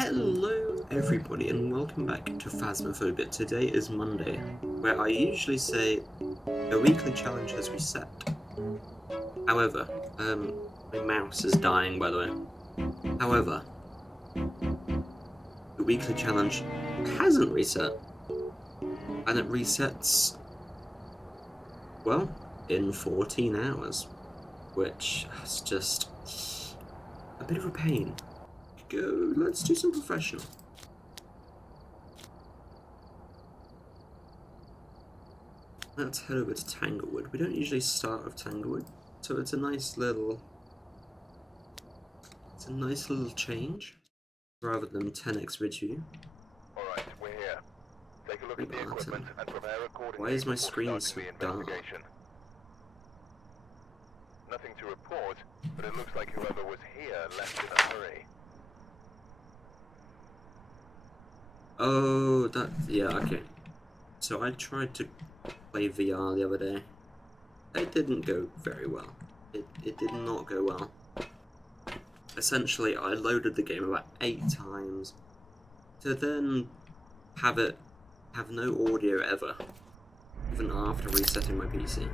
Hello everybody and welcome back to Phasmophobia. Today is Monday, where I usually say a weekly challenge has reset. However, my mouse is dying by the way. However, the weekly challenge hasn't reset. And it resets, well, in 14 hours. Which is just a bit of a pain. Let's do some professional. Let's head over to Tanglewood. We don't usually start with Tanglewood, so it's a nice little change rather than 10x Ridgeview. Alright, we're here. Take a look at the equipment and prepare accordingly. Why is my before screen so starting the dark? investigation. Nothing to report, but it looks like whoever was here left in a hurry. Oh, yeah, okay. So I tried to play VR the other day. It didn't go very well. It did not go well. Essentially, I loaded the game about 8 times to then have no audio ever, even after resetting my PC.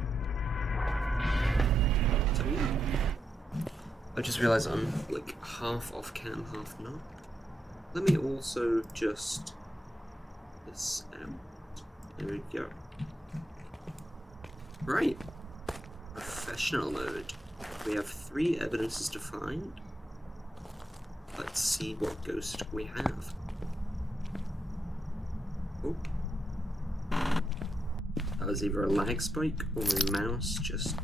So yeah. I just realized I'm like half off cam, half not. Let me also just this out. There we go. Right. Professional mode. We have 3 evidences to find. Let's see what ghost we have. Oh. That was either a lag spike or my mouse just...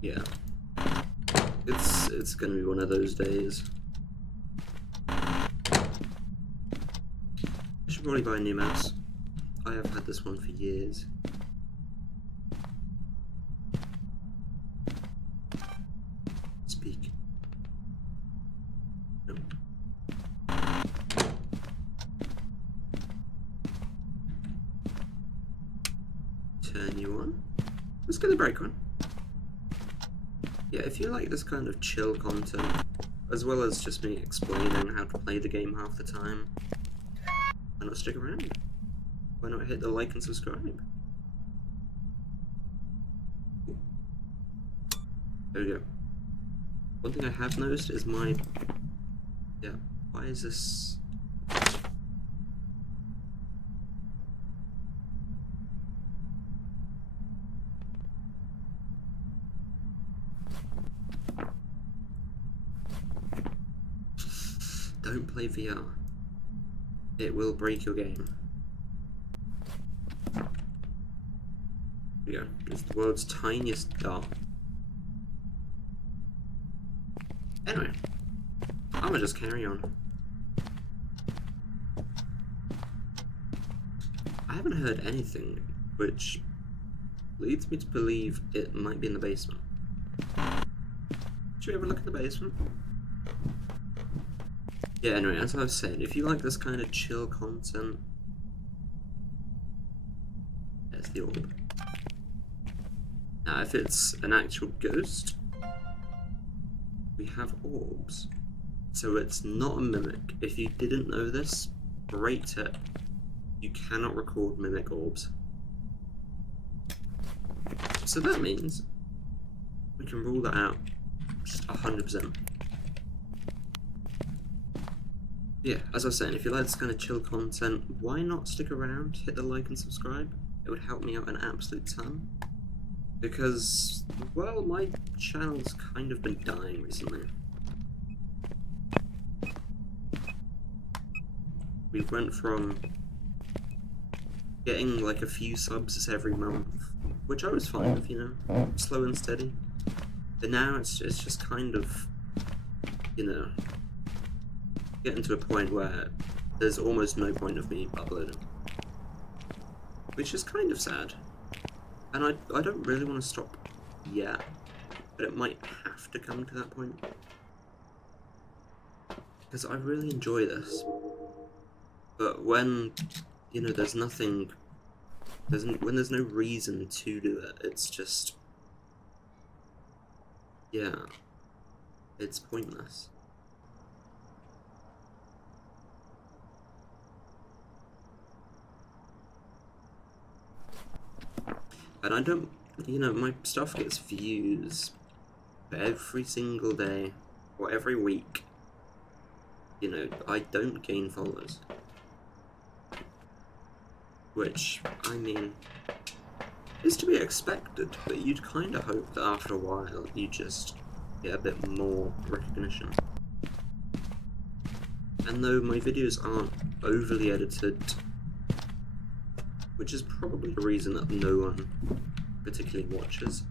Yeah. It's gonna be one of those days. I should probably buy a new mouse. I have had this one for years. Speak. No. Turn you on. Let's get the brake on. Yeah, if you like this kind of chill content, as well as just me explaining how to play the game half the time, why not stick around? Why not hit the like and subscribe? There we go. One thing I have noticed is my... Yeah, why is this... Don't play VR. It will break your game. Here we go. It's the world's tiniest dot. Anyway, I'm gonna just carry on. I haven't heard anything, which leads me to believe it might be in the basement. Should we ever look at the basement? Yeah, anyway, as I was saying, if you like this kind of chill content... There's the orb. Now, if it's an actual ghost, we have orbs. So it's not a mimic. If you didn't know this, great tip. You cannot record mimic orbs. So that means we can rule that out just 100%. Yeah, as I was saying, if you like this kind of chill content, why not stick around, hit the like and subscribe? It would help me out an absolute ton. Because, well, my channel's kind of been dying recently. We went from getting like a few subs every month, which I was fine with, you know, slow and steady. But now it's just kind of, you know, getting to a point where there's almost no point of me uploading. Which is kind of sad. And I don't really want to stop yet, but it might have to come to that point. Because I really enjoy this. But when, you know, there's nothing, when there's no reason to do it, it's just, yeah. it's pointless. And I don't, you know, my stuff gets views every single day or every week. You know, I don't gain followers. Which, I mean, is to be expected, but you'd kind of hope that after a while you just get a bit more recognition. And though my videos aren't overly edited, which is probably the reason that no one particularly watches,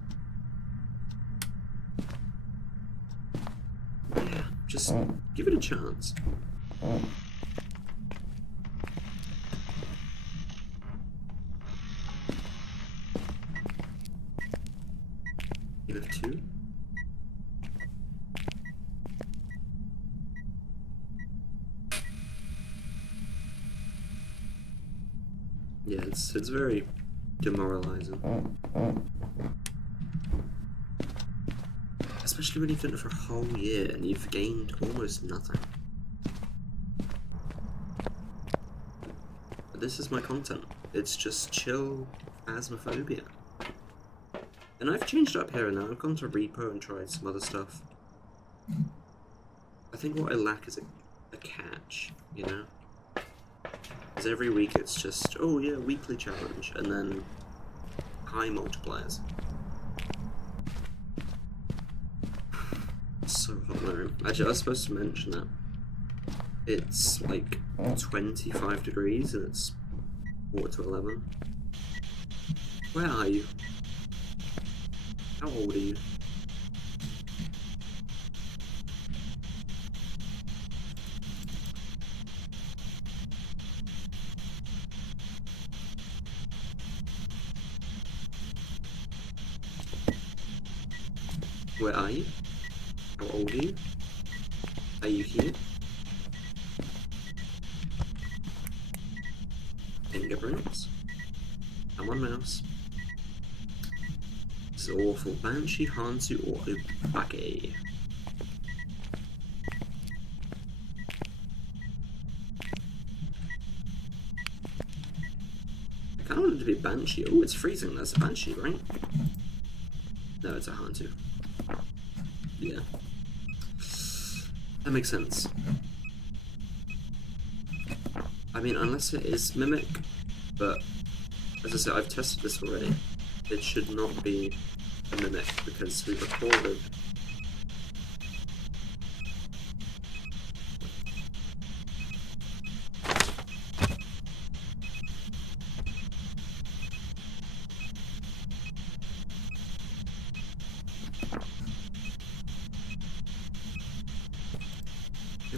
yeah, just give it a chance. You have 2? Yeah, it's very demoralizing. Especially when you've done it for a whole year and you've gained almost nothing. But this is my content. It's just chill Phasmophobia. And I've changed up here and now. I've gone to Repo and tried some other stuff. I think what I lack is a catch, you know? Because every week it's just, oh yeah, weekly challenge, and then high multipliers. It's so hot now. Actually, I was supposed to mention that. It's like 25 degrees and it's 4:45. Where are you? How old are you? Where are you? How old are you? Are you here? Fingerprints? Come on, mouse. This is awful. Banshee, Hansu, or Obake. I kind of want it to be Banshee. Oh, it's freezing. That's a Banshee, right? No, it's a Hansu. Yeah. That makes sense. I mean, unless it is Mimic, but as I said, I've tested this already. It should not be a Mimic because we recorded.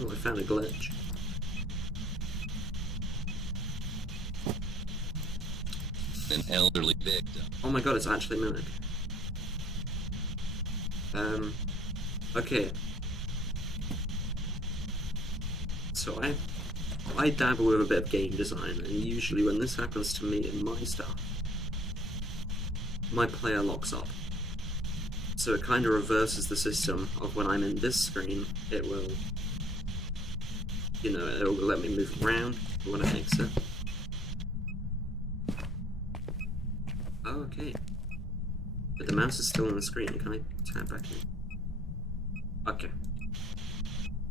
Oh, I found a glitch. An elderly victim. Oh my god, it's actually Mimic. Okay. So I dabble with a bit of game design, and usually when this happens to me in my stuff, my player locks up. So it kind of reverses the system of when I'm in this screen, it will, you know, it will let me move around when I exit. Oh, okay. But the mouse is still on the screen. Can I tap back in? Okay.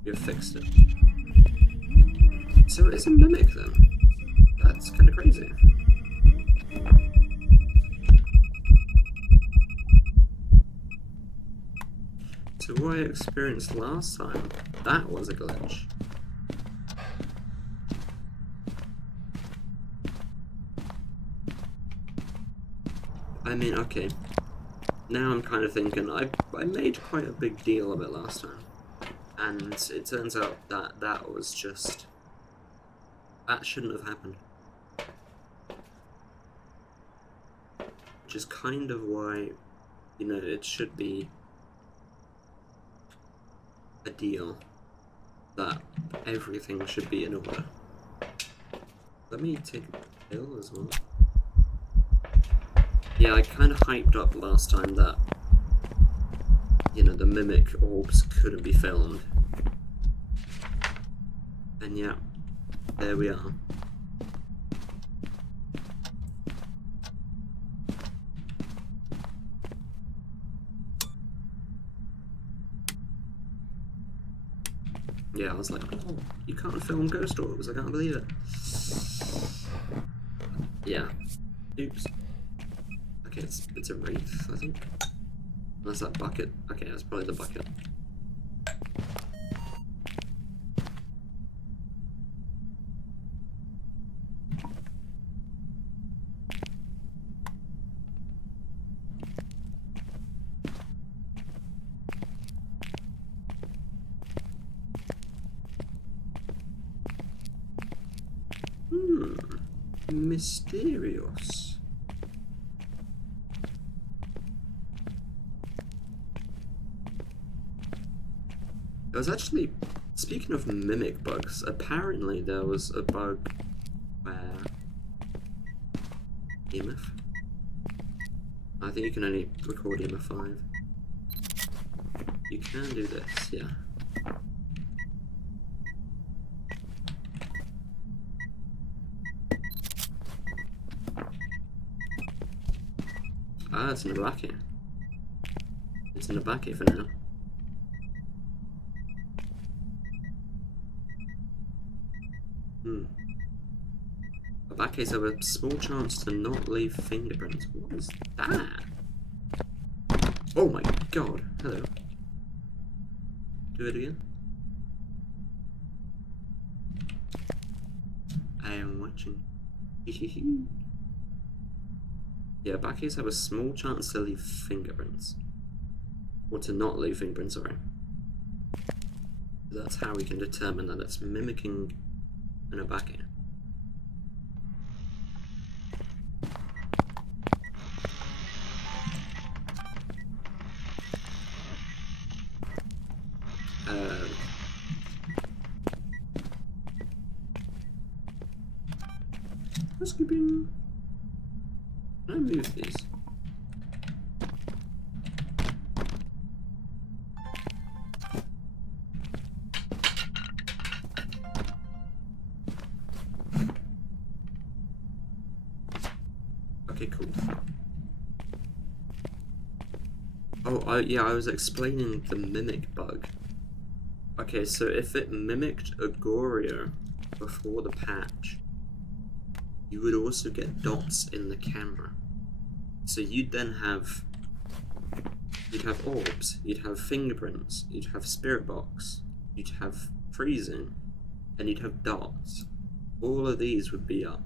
You've fixed it. So it is a Mimic then. That's kind of crazy. So what I experienced last time, that was a glitch. I mean, okay. Now I'm kind of thinking, I made quite a big deal of it last time. And it turns out that that was just... that shouldn't have happened. Which is kind of why, you know, it should be a deal that everything should be in order. Let me take a pill as well. Yeah, I kind of hyped up last time that you know, the mimic orbs couldn't be filmed. And yeah, there we are. Yeah, I was like, oh, you can't film ghost orbs, I can't believe it. Yeah. Oops. Okay, it's a wraith, I think. Unless that bucket. Okay, that's probably the bucket. Mysterious. There was actually, speaking of mimic bugs, apparently there was a bug where EMF. I think you can only record EMF 5. You can do this, yeah. Ah, it's in the bucket. It's in the bucket for now. A buckets have a small chance to not leave fingerprints. What is that? Oh my god. Hello. Do it again. I am watching. Yeah, buckets have a small chance to leave fingerprints. Or to not leave fingerprints, sorry. That's how we can determine that it's mimicking an abake. Housekeeping. Can I move these? Okay, cool. Oh, yeah, I was explaining the mimic bug. Okay, so if it mimicked Agoria before the patch, you would also get dots in the camera. So you'd then have, you'd have orbs, you'd have fingerprints, you'd have spirit box, you'd have freezing, and you'd have dots. All of these would be up.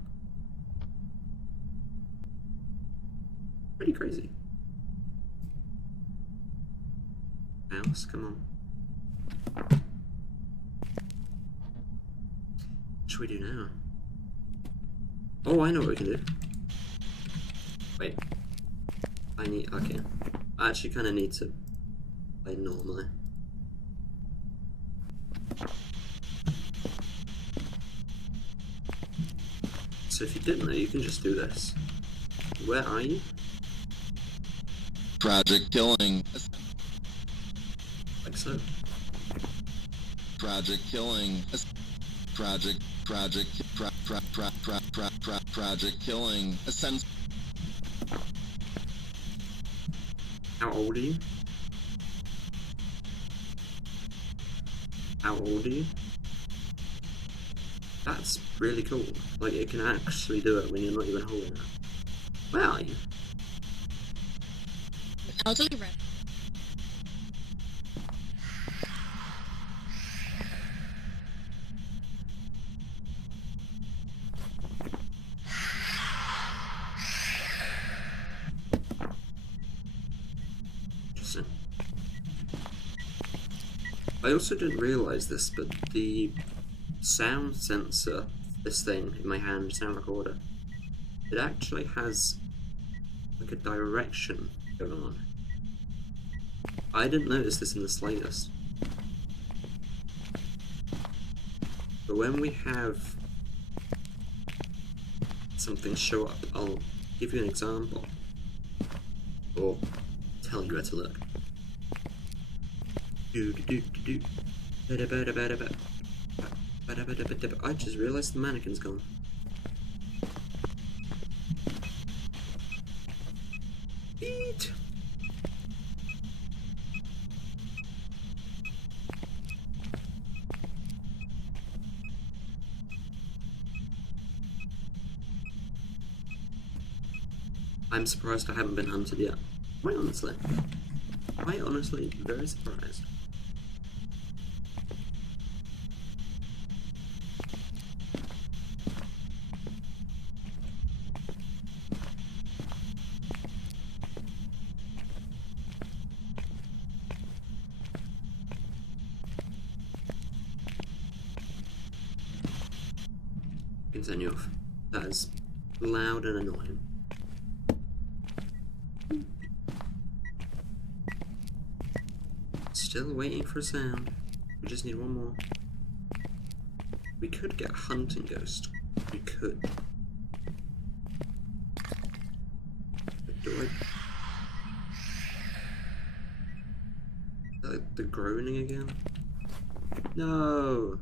Pretty crazy. Mouse, come on. What should we do now? Oh, I know what we can do. Wait. Okay. I actually kind of need to play normally. So if you didn't know, you can just do this. Where are you? Project killing. Like so. Project killing. Project killing. Ascend. How old are you? How old are you? That's really cool. Like, it can actually do it when you're not even holding it. Where are you? I'll tell you right. Interesting. I also didn't realise this, but the sound sensor, this thing in my hand, sound recorder, it actually has like a direction going on. I didn't notice this in the slightest. But when we have something show up, I'll give you an example. Or tell you where to look. Do-do-do-do-do. Ba-da-ba-da-ba-da-ba. Ba-da-ba-da-ba-da-ba. I just realised the mannequin's gone. Eat. I'm surprised I haven't been hunted yet. Quite honestly. Quite honestly, very surprised. Continue off. That is loud and annoying. Still waiting for a sound. We just need one more. We could get a hunting ghost. We could. But do I... The groaning again? No!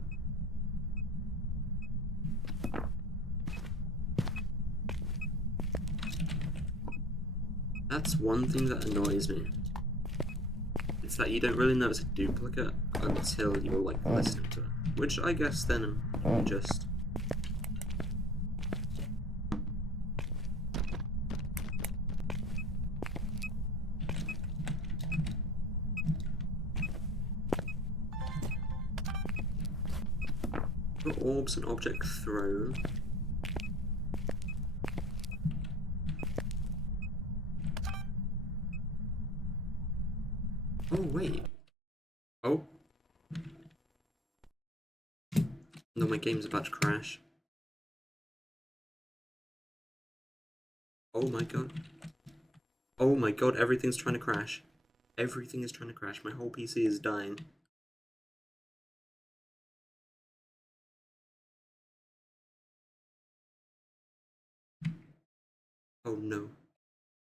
That's one thing that annoys me. It's that you don't really know it's a duplicate until you're like listening to it. Which I guess then just... Put orbs and object thrown. Oh, wait. Oh. No, my game's about to crash. Oh my god. Oh my god, everything's trying to crash. Everything is trying to crash. My whole PC is dying. Oh no.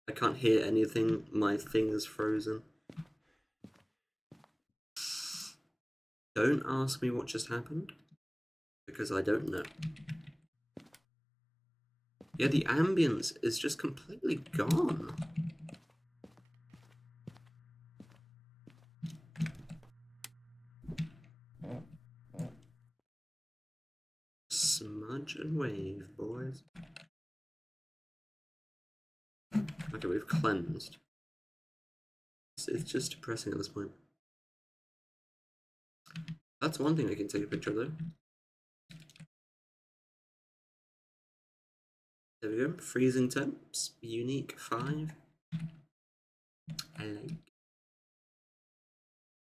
I can't hear anything. My thing is frozen. Don't ask me what just happened, because I don't know. Yeah, the ambience is just completely gone. Smudge and wave, boys. Okay, we've cleansed. It's just depressing at this point. That's one thing I can take a picture of though. There we go. Freezing temps. Unique 5. I like.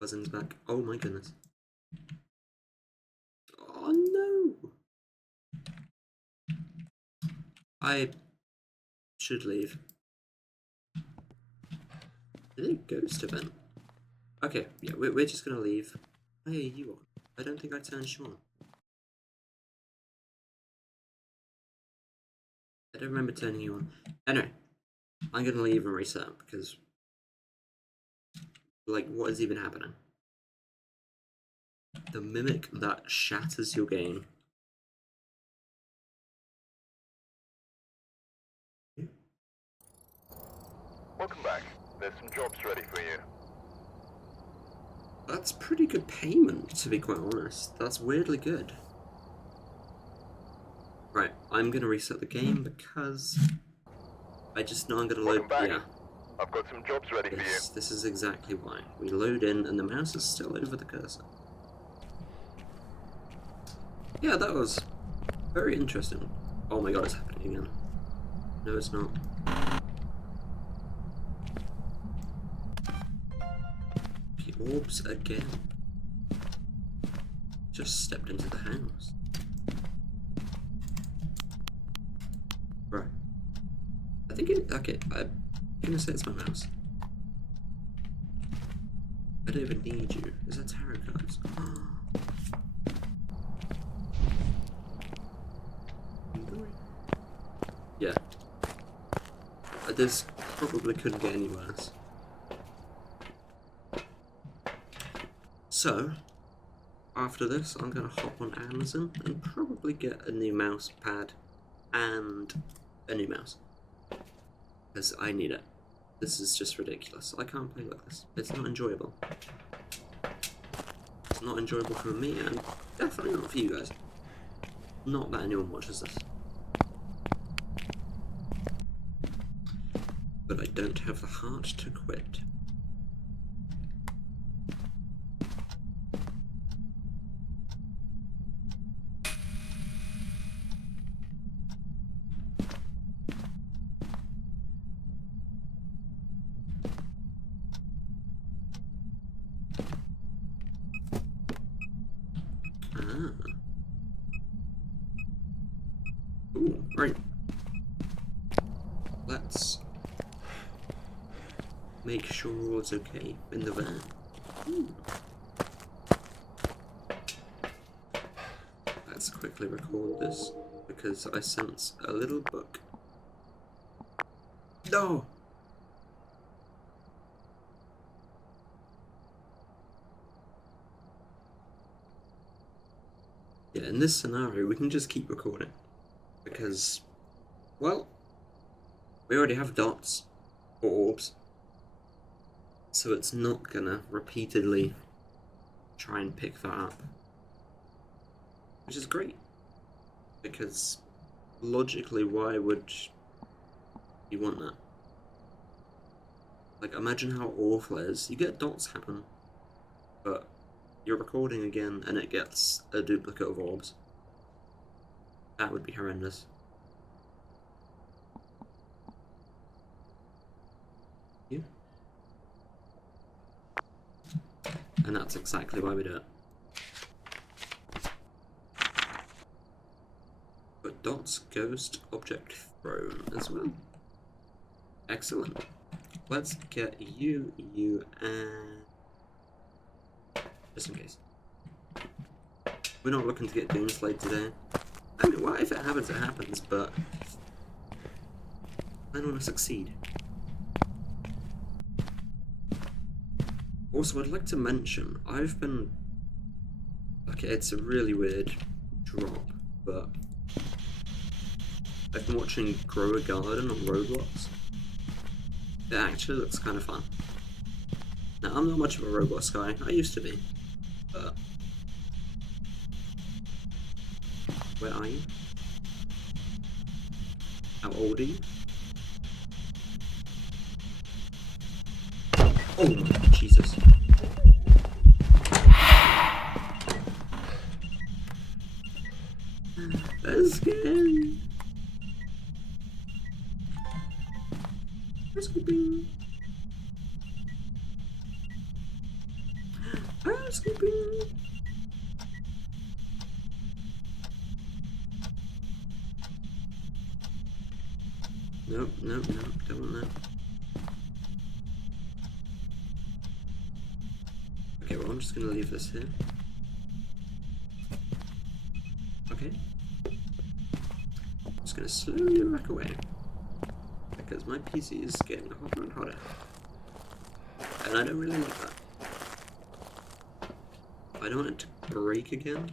Cousin's back. Oh my goodness. Oh no! I should leave. Did it ghost event? Okay, yeah, we're just gonna leave. Hey, you on? I don't think I turned you on. I don't remember turning you on. Anyway, I'm gonna leave and reset because, like, what is even happening? The mimic that shatters your game. Welcome back. There's some jobs ready for you. That's pretty good payment, to be quite honest. That's weirdly good. Right, I'm gonna reset the game because I just know I'm gonna load. Welcome back. Yeah. I've got some jobs ready for you. This is exactly why. We load in and the mouse is still over the cursor. Yeah, that was very interesting. Oh my god, it's happening again. No, it's not. The orbs again. Just stepped into the house. Right. I think it. Okay, I'm gonna say it's my mouse. I don't even need you. Is that tarot cards? Yeah. This probably couldn't get any worse. So, after this, I'm gonna hop on Amazon and probably get a new mouse pad and a new mouse. Because I need it. This is just ridiculous. I can't play like this. It's not enjoyable. It's not enjoyable for me, and definitely not for you guys. Not that anyone watches this. But I don't have the heart to quit. Ooh, right. Let's make sure all's okay in the van. Let's quickly record this because I sense a little bug. No! Yeah, in this scenario, we can just keep recording. Because, well, we already have dots or orbs. So it's not gonna repeatedly try and pick that up. Which is great. Because, logically, why would you want that? Like, imagine how awful it is. You get dots happen, but you're recording again and it gets a duplicate of orbs. That would be horrendous. Yeah. And that's exactly why we do it. But dots, ghost, object thrown as well. Excellent. Let's get you, and... just in case. We're not looking to get Doomslayed today. I mean, well, if it happens, it happens, but I don't want to succeed. Also, I'd like to mention, I've been... okay, it's a really weird drop, but I've been watching Grow a Garden on Roblox. It actually looks kind of fun. Now, I'm not much of a Roblox guy. I used to be, but... where are you? How old are you? Oh my Jesus. That's scary. Housekeeping. Housekeeping. Nope, nope, nope, don't want that. Okay, well, I'm just gonna leave this here. Okay. I'm just gonna slowly back away. Because my PC is getting hotter and hotter. And I don't really like that. I don't want it to break again.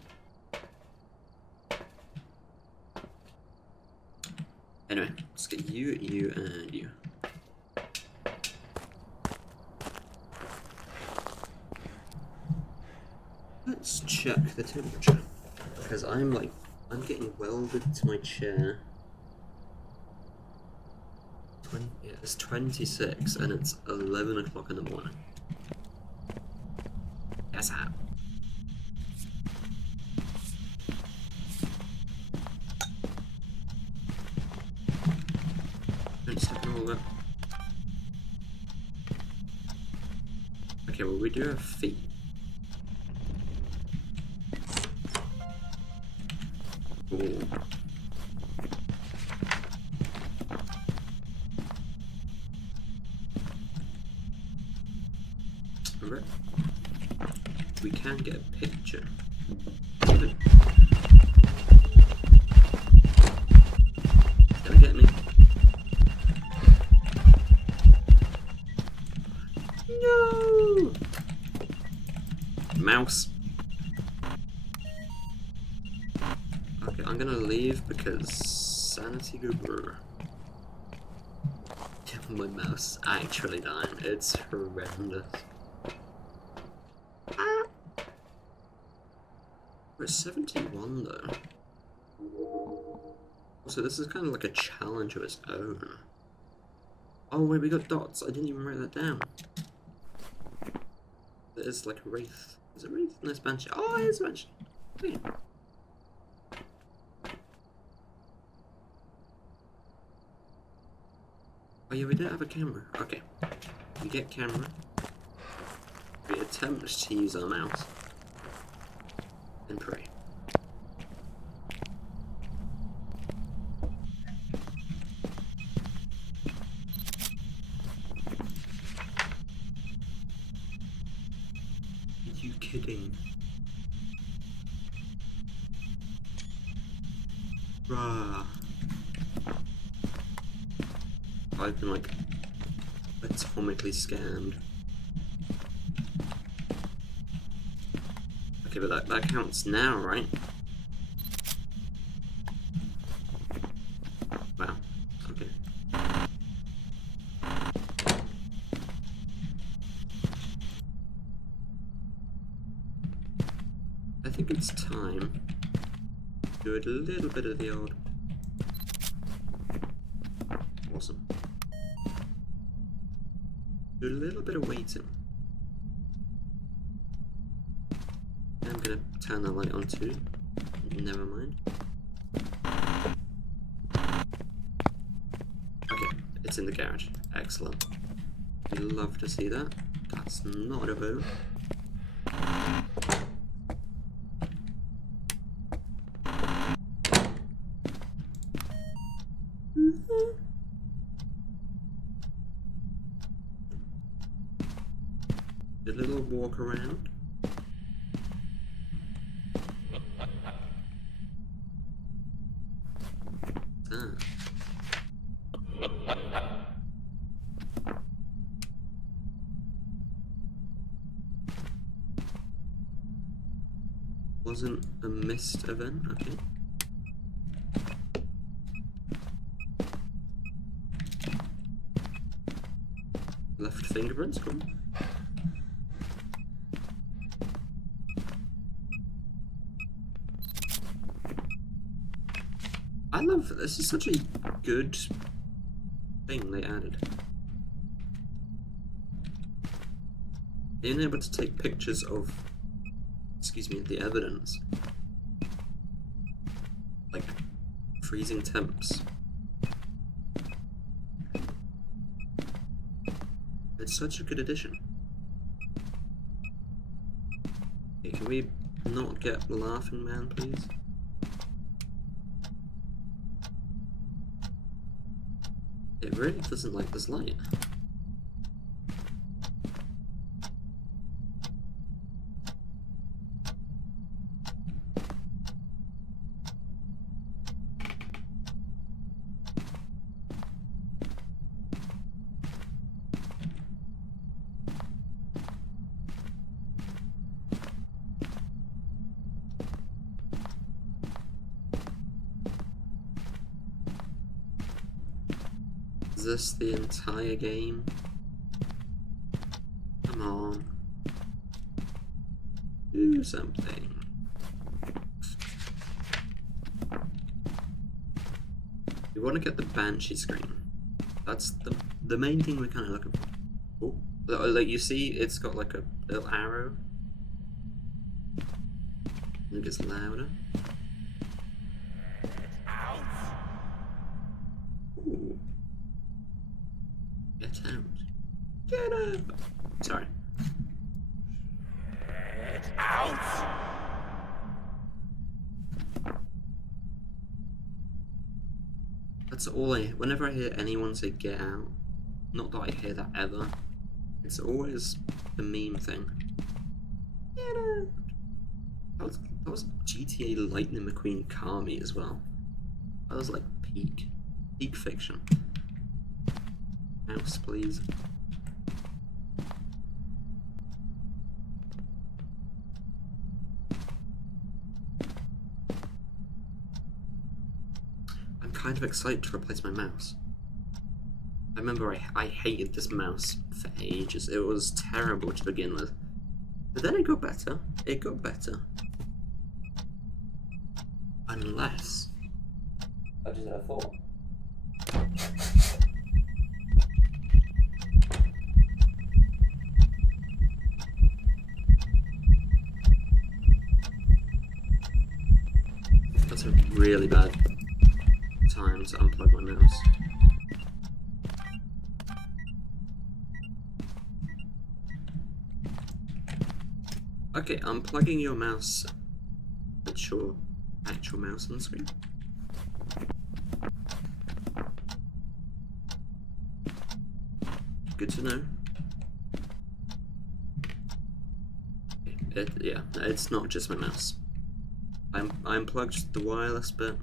Anyway, let's get you, and you. Let's check the temperature. Because I'm getting welded to my chair. Yeah, it's 26 and it's 11 o'clock in the morning. Yes, hot. Don't step in all that. Okay, well, we do have feet. Ooh. Alright. We can get a picture. Gonna get me. No! mouse. Okay, I'm gonna leave because sanity guru. My mouse actually dying. It's horrendous. Ah. We're at 71 though. So this is kind of like a challenge of its own. Oh wait, we got dots. I didn't even write that down. There's like a wraith. Is it a wraith? No, it's banshee. Oh, it's a banshee. Hey. Oh yeah, we don't have a camera. Okay. We get camera. We attempt to use our mouse. And pray. Are you kidding? Bruh. I've been like atomically scanned. Okay, but that counts now, right? Wow. Okay. I think it's time to do a little bit of the old. Awesome. Do a little bit of waiting. I'm gonna turn the light on too. Never mind. Okay, it's in the garage. Excellent. We love to see that. That's not a vote. A little walk around. Ah. Wasn't a missed event, okay. Left fingerprints, cool. I love this. Is such a good thing they added. Being able to take pictures of, excuse me, the evidence. Like freezing temps. It's such a good addition. Okay, can we not get Laughing Man, please? It really doesn't like this light. Is this the entire game? Come on. Do something. We want to get the Banshee screen. That's the main thing we're kind of looking for. Oh, like you see, it's got like a little arrow. And it gets louder. Ooh. Get out. Get out. Sorry. Get out. That's all whenever I hear anyone say get out, not that I hear that ever, it's always the meme thing. Get out. That was GTA Lightning McQueen Kami as well. That was like peak fiction. Mouse, please. kind of excited to replace my mouse. I remember I hated this mouse for ages. It was terrible to begin with. But then it got better. It got better. Unless... I just had a thought. That's a really bad time to unplug my mouse. Okay, unplugging your mouse at your actual mouse on the screen. Good to know. Yeah, it's not just my mouse. I unplugged the wireless bit.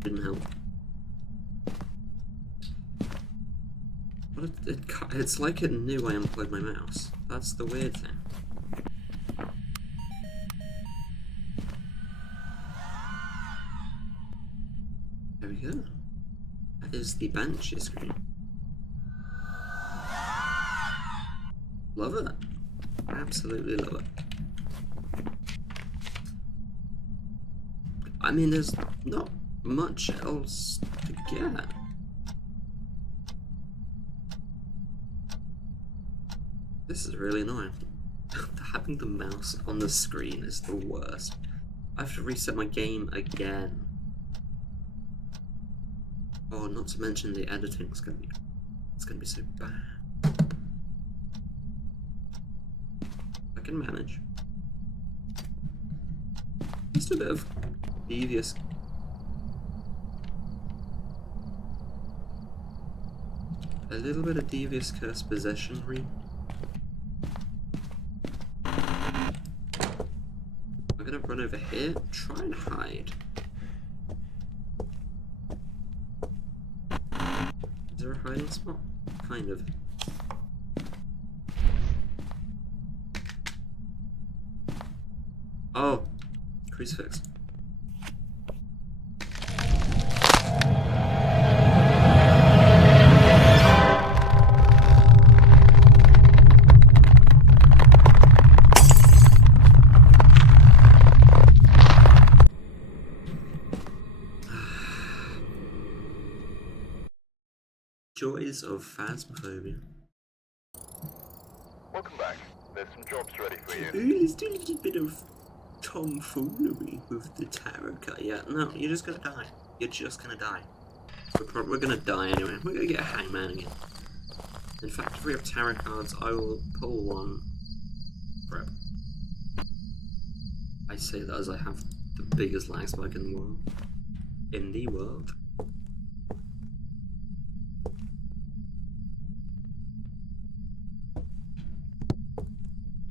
Didn't help. But it's like it knew I unplugged my mouse. That's the weird thing. There we go. That is the Banshee screen. Love it. Absolutely love it. I mean, there's not much else to get. This is really annoying. Having the mouse on the screen is the worst. I have to reset my game again. Oh, not to mention the editing is gonna be so bad. I can manage. Just a bit of devious. A little bit of devious curse possessionry. I'm gonna run over here, try and hide. Is there a hiding spot? Kind of. Oh, crucifix. Joys of Phasmophobia. Welcome back. There's some jobs ready for you. There's still a little bit of tomfoolery with the tarot card. Yeah, no, you're just gonna die. You're just gonna die. We're gonna die anyway. We're gonna get a hangman again. In fact, if we have tarot cards, I will pull one forever. I say that as I have the biggest lag spike in the world. In the world.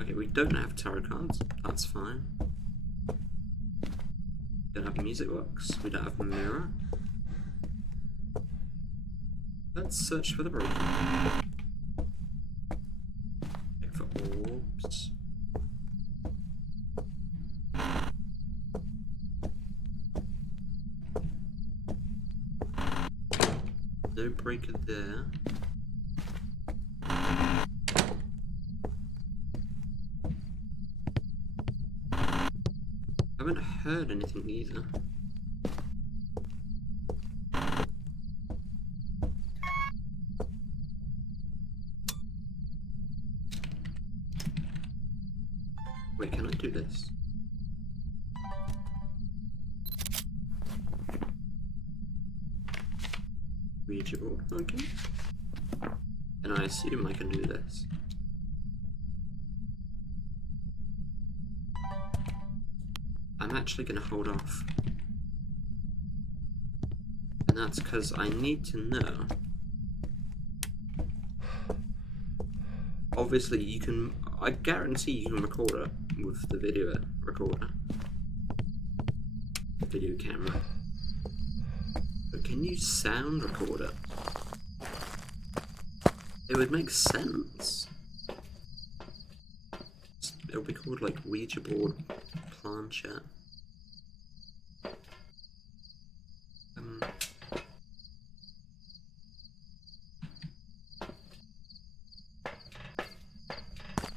Okay, we don't have tarot cards. That's fine. We don't have a music box. We don't have a mirror. Let's search for the broken. Check for orbs. No breaker there. I haven't heard anything either. Wait, can I do this? Reachable, okay. And I assume I can do this. I'm actually going to hold off. And that's because I need to know. Obviously you can, I guarantee you can record it with the video recorder. Video camera. But can you sound record it? It would make sense. It'll be called like Ouija board planchette.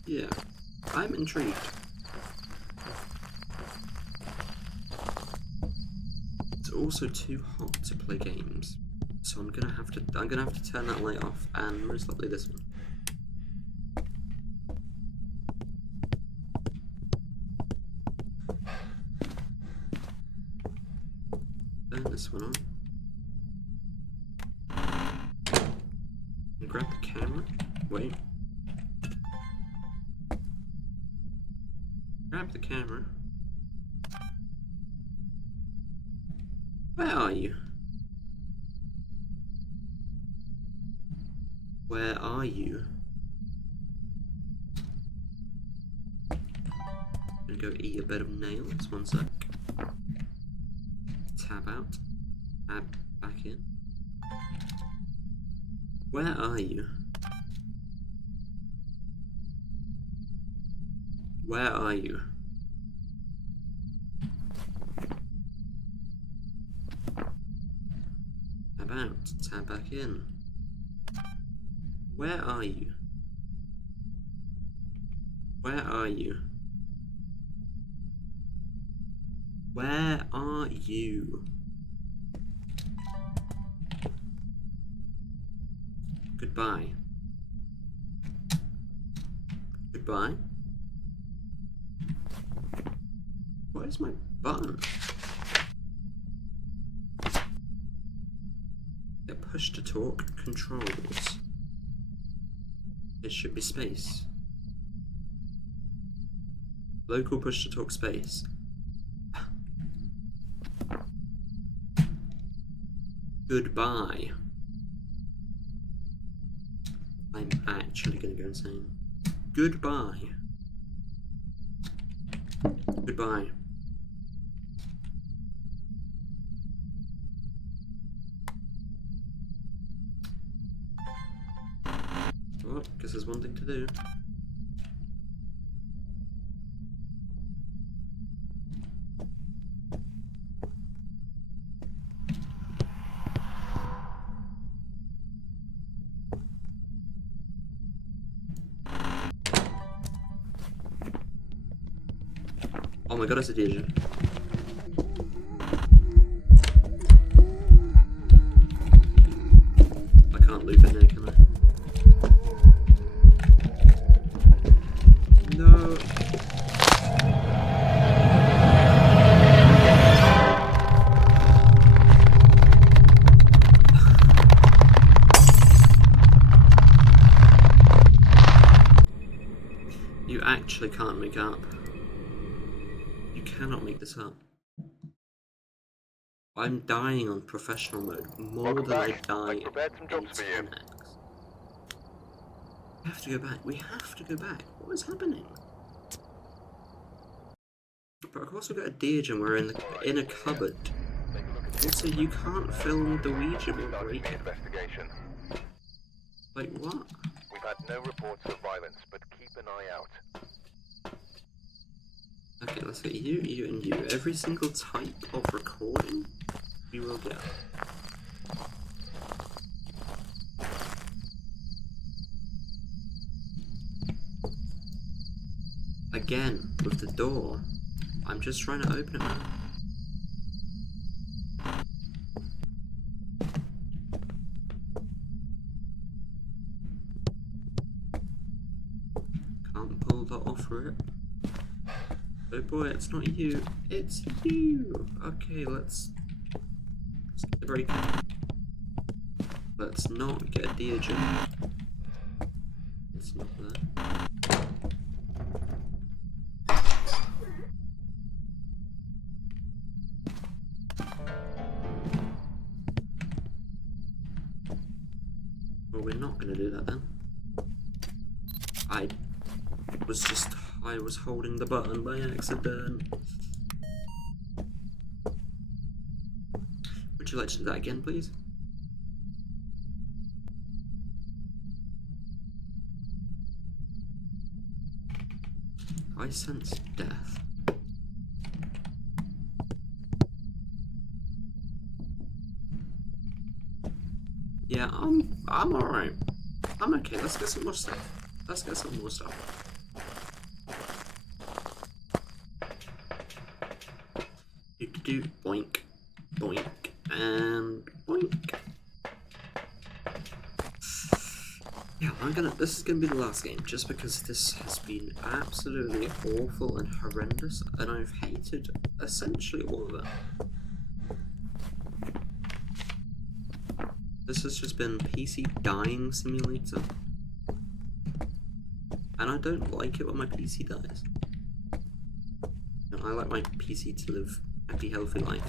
Yeah, I'm intrigued. It's also too hot to play games, so I'm gonna have to turn that light off, and most likely this one. Turn this one on. And grab the camera. Wait. Grab the camera. Where are you? Where are you? I'm gonna go eat a bed of nails. One sec. Tab out. Tab back in. Where are you? Where are you? Tab out. Tab back in. Where are you? Where are you? Where are you? Goodbye. Goodbye. Where's my button? Get push to talk controls. It should be space. Local push to talk space. Goodbye. I'm actually gonna go insane. Goodbye. Goodbye. Well, guess there's one thing to do. Oh my god, it's a DJ. I can't loop in there, can I? No. You actually can't make up. You cannot make this up. I'm dying on professional mode more Welcome than I back. die I've prepared some in jobs for you. 10x. We have to go back. We have to go back. What is happening? But of course we've got a Deej and we're in a cupboard. Take a look at the Also, you can't film the Ouija board, starting right? the investigation. Like what? We've had no reports of violence, but keep an eye out. Okay, let's get you, you, and you. Every single type of recording we will get. Again, with the door. I'm just trying to open it now. Can't pull that off rip. Oh boy, it's not you. It's you. Okay, let's get the break. Let's not get a Deogen. It's not there. Well, we're not gonna do that then. I was holding the button by accident. Would you like to do that again, please? I sense death. Yeah, I'm alright. I'm okay. Let's get some more stuff. Let's get some more stuff. Do boink, boink, and boink. Yeah, this is gonna be the last game, just because this has been absolutely awful and horrendous, and I've hated essentially all of it. This has just been PC dying simulator. And I don't like it when my PC dies. You know, I like my PC to live a happy, healthy life.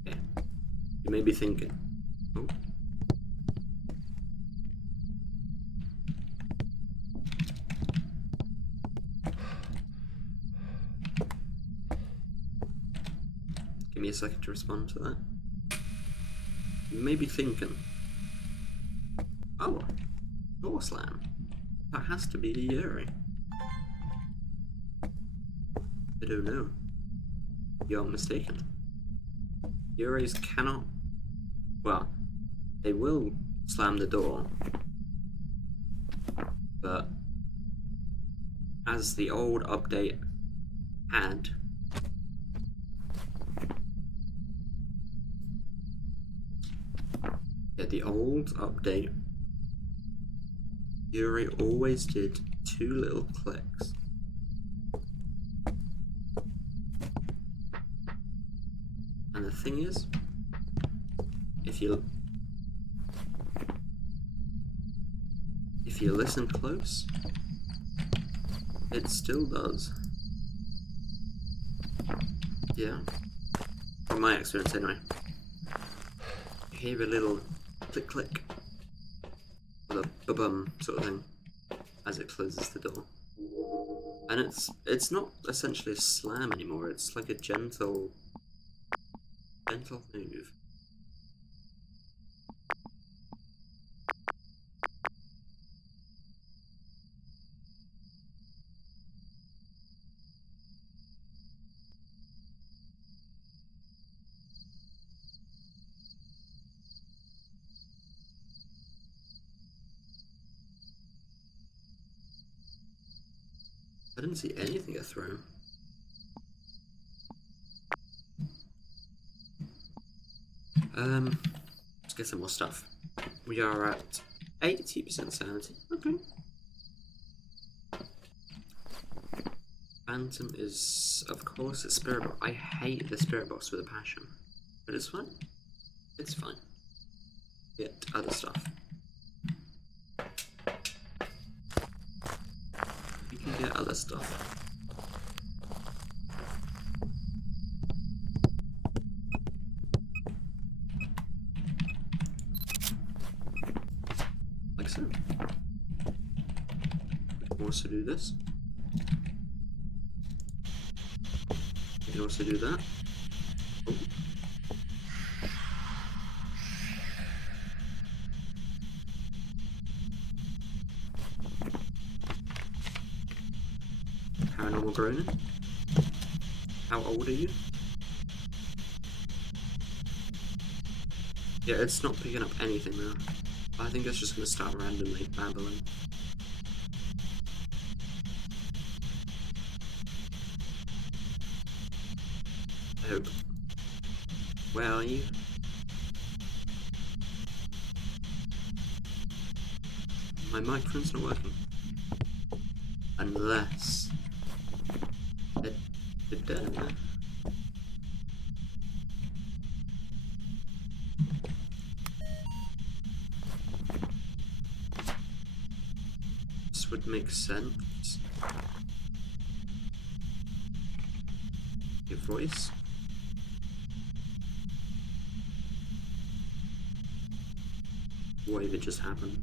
Okay. You may be thinking, oh. Give me a second to respond to that. You may be thinking, oh, door slam. That has to be a Yuri. I don't know. You're mistaken. Yuris cannot. Well, they will slam the door, but as the old update had, the old update, Yuri always did 2 little clicks. And the thing is, if you listen close, it still does. Yeah. From my experience anyway. You hear a little click click, or a ba-bum sort of thing, as it closes the door. And it's not essentially a slam anymore, it's like a gentle move. I didn't see anything get thrown. Let's get some more stuff. We are at 80% sanity. Okay. Phantom is, of course, a spirit box. I hate the spirit box with a passion, but it's fine. It's fine. Get other stuff. You can get other stuff. Like so. We can also do this. We can also do that. Oh. Paranormal groaning. How old are you? Yeah, it's not picking up anything now. I think it's just gonna start randomly babbling. I hope. Where are you? My microphone's not working. Unless it does. This would make sense. Your voice. What if it just happened?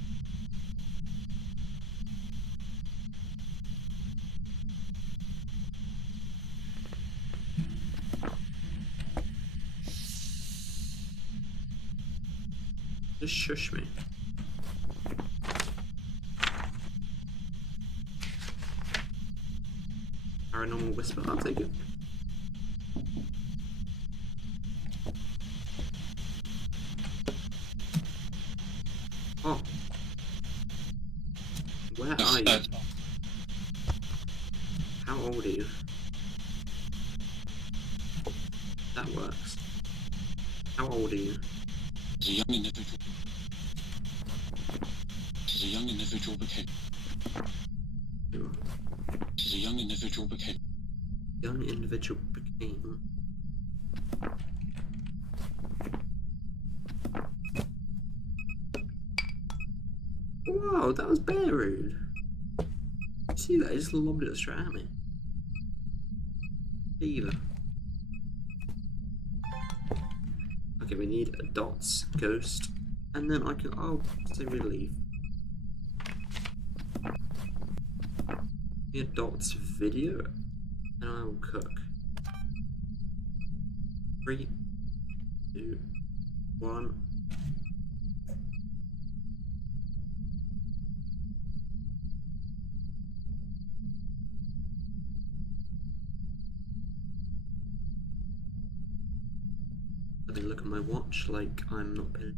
Just shush me. Paranormal whisper, I'll take it. Oh. Where are you? How old are you? That works. How old are you? She's a young individual. She's a young individual became. Who? She's a young individual became. Young individual became. Wow, that was bare rude. You see that? I just lobbed it straight at me. Either. Okay, we need a dots ghost, and then I can. Oh, say relief. Need a dots video, and I will cook. 3, 2, 1. Let me look at my watch like I'm not paying.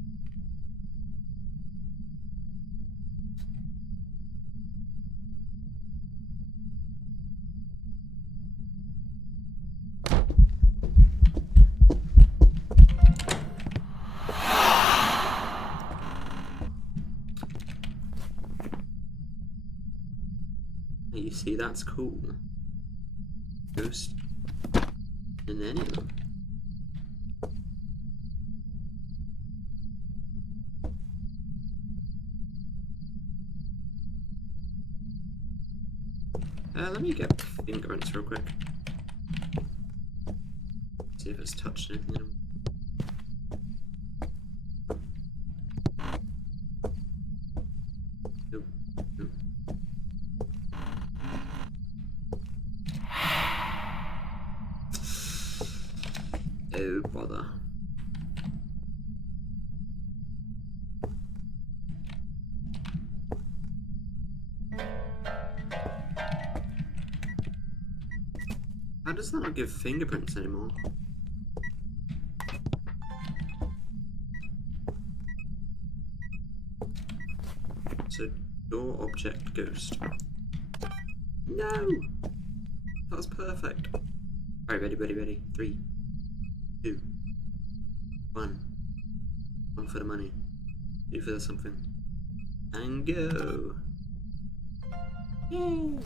You see, that's cool. Ghost in any of them. Let me get fingerprints real quick. See if it's touched anything in them. Nope. Nope. Oh, bother. How does that not give fingerprints anymore? So, door object ghost. No! That was perfect. Alright, ready. 3, 2, 1. 1 for the money. 2 for the something. And go! Yay!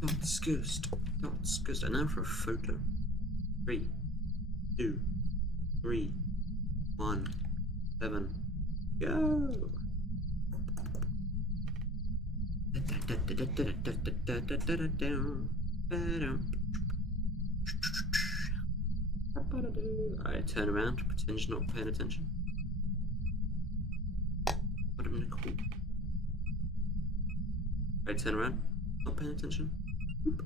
Dots ghost. Dots ghost. And now for a photo. 3, 2, 3, 1, 7. Go! Alright, turn around, pretend you're not paying attention. What am I call? Alright, turn around, not paying attention. Oop.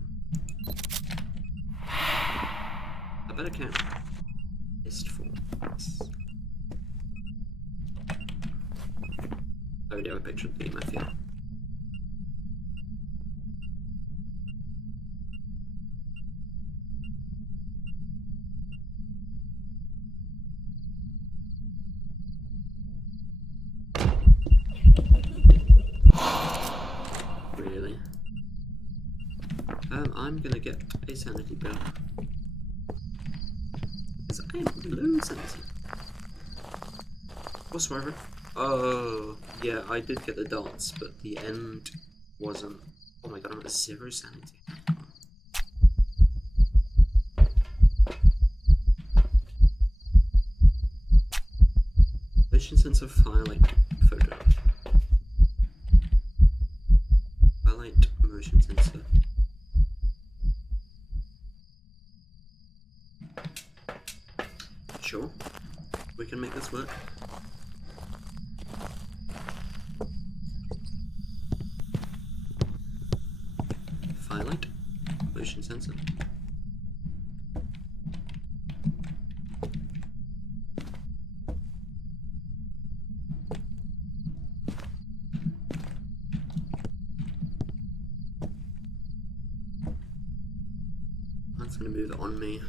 I better count. List 4. Oh, we do have a picture of the mafia. Really? I'm gonna get a sanity bill. Because I am low sanity. Whatsoever. Oh, yeah, I did get the dots, but the end wasn't. Oh my god, I'm at 0 sanity. Motion sensor firelight photo. Firelight motion sensor. Sure, we can make this work. Firelight motion sensor. gonna move it on me.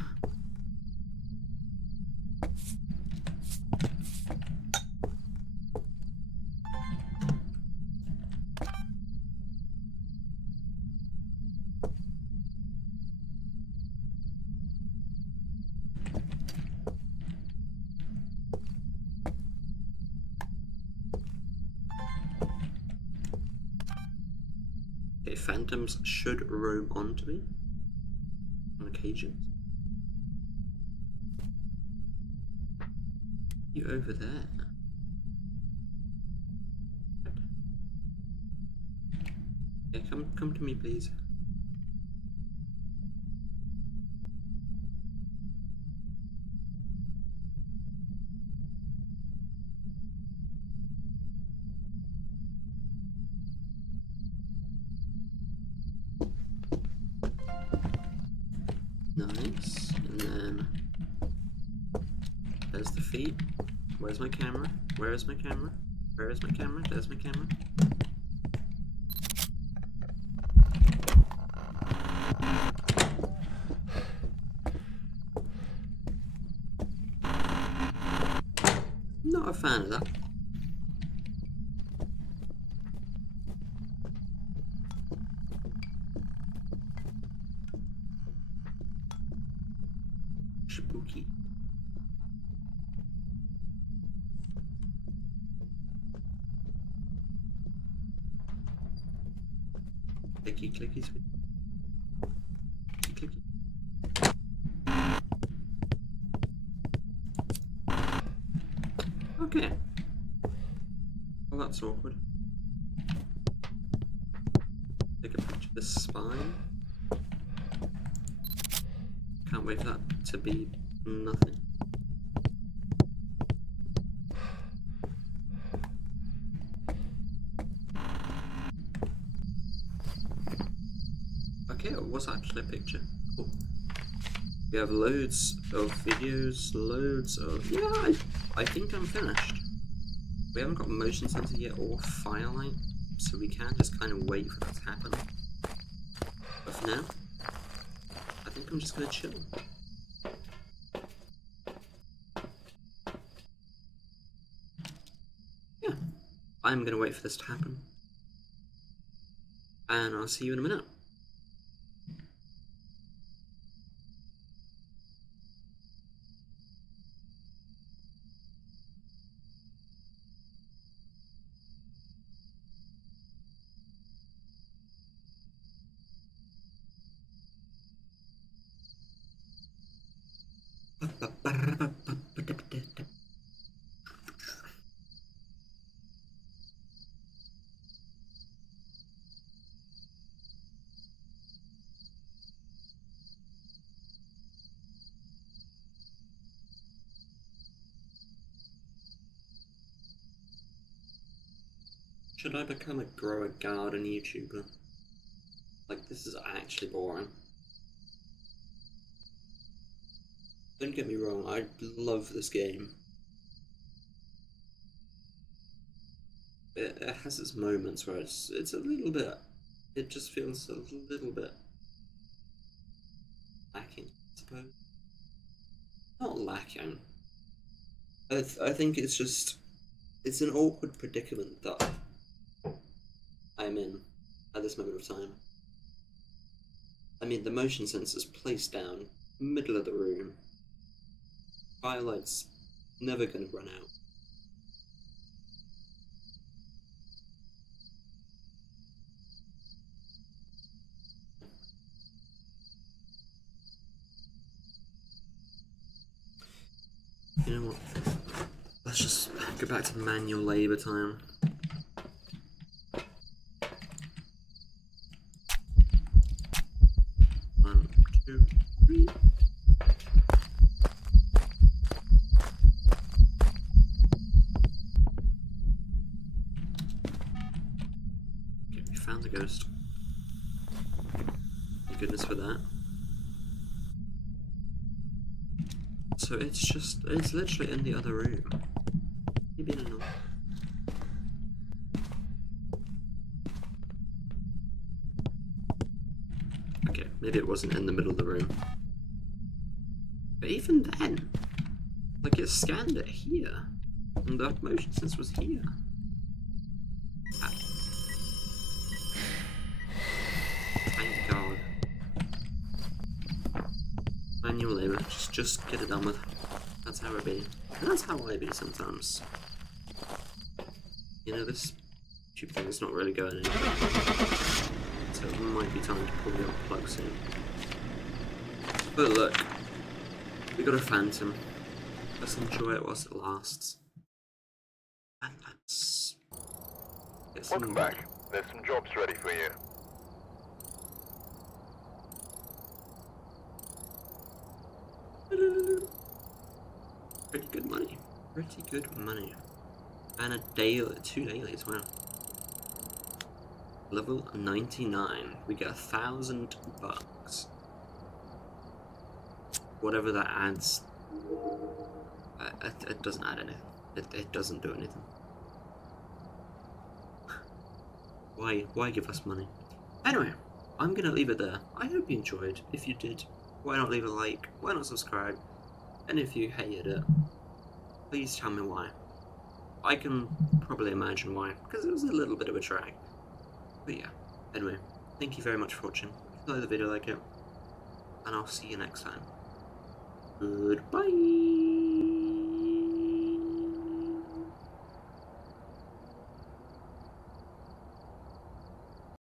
Okay, phantoms should roam onto me on occasions. You over there? Yeah, come to me, please. Nice. And then there's the feet. Where's my camera? Where is my camera? Where is my camera? There's my camera. Not a fan of that. Spooky. Clicky, clicky, sweet. Clicky, clicky. Okay. Well, that's awkward. Take a picture of the spine. Can't wait for that to be nothing. Okay, it was actually a picture. Cool. We have loads of videos, loads of... Yeah, I think I'm finished. We haven't got motion sensor yet or firelight, so we can just kind of wait for that to happen. But for now, I think I'm just gonna chill. Yeah, I'm gonna wait for this to happen. And I'll see you in a minute. Should I become a grow a garden YouTuber? Like, this is actually boring. Don't get me wrong, I love this game. It has its moments where it's a little bit, it just feels a little bit lacking, I suppose. Not lacking. I think it's just, it's an awkward predicament that I'm in at this moment of time. I mean, the motion sensor's placed down, middle of the room. Firelight's never gonna run out. You know what? Let's just go back to manual labor time. One, two, three. Okay, we found the ghost. Thank goodness for that. So it's literally in the other room. Maybe in another. Okay, maybe it wasn't in the middle of the room. But even then, like it scanned it here, and the motion sensor was here. Ah. Thank God. Manual labour, just get it done with. That's how it be. And that's how I be sometimes. You know, this tube thing is not really going anywhere. So it might be time to pull the plug soon. But look, we got a Phantom. Let's enjoy it whilst it lasts. And let's get some Welcome back. There's some jobs ready for you. Pretty good money. Pretty good money. And a daily, 2 dailies, wow. Level 99. We get $1,000. Whatever that adds. It doesn't add anything. It doesn't do anything. Why give us money? Anyway, I'm gonna leave it there. I hope you enjoyed. If you did, why not leave a like? Why not subscribe? And if you hated it, please tell me why. I can probably imagine why, because it was a little bit of a drag. But yeah, anyway, thank you very much for watching. If you like the video, like it, and I'll see you next time. Goodbye!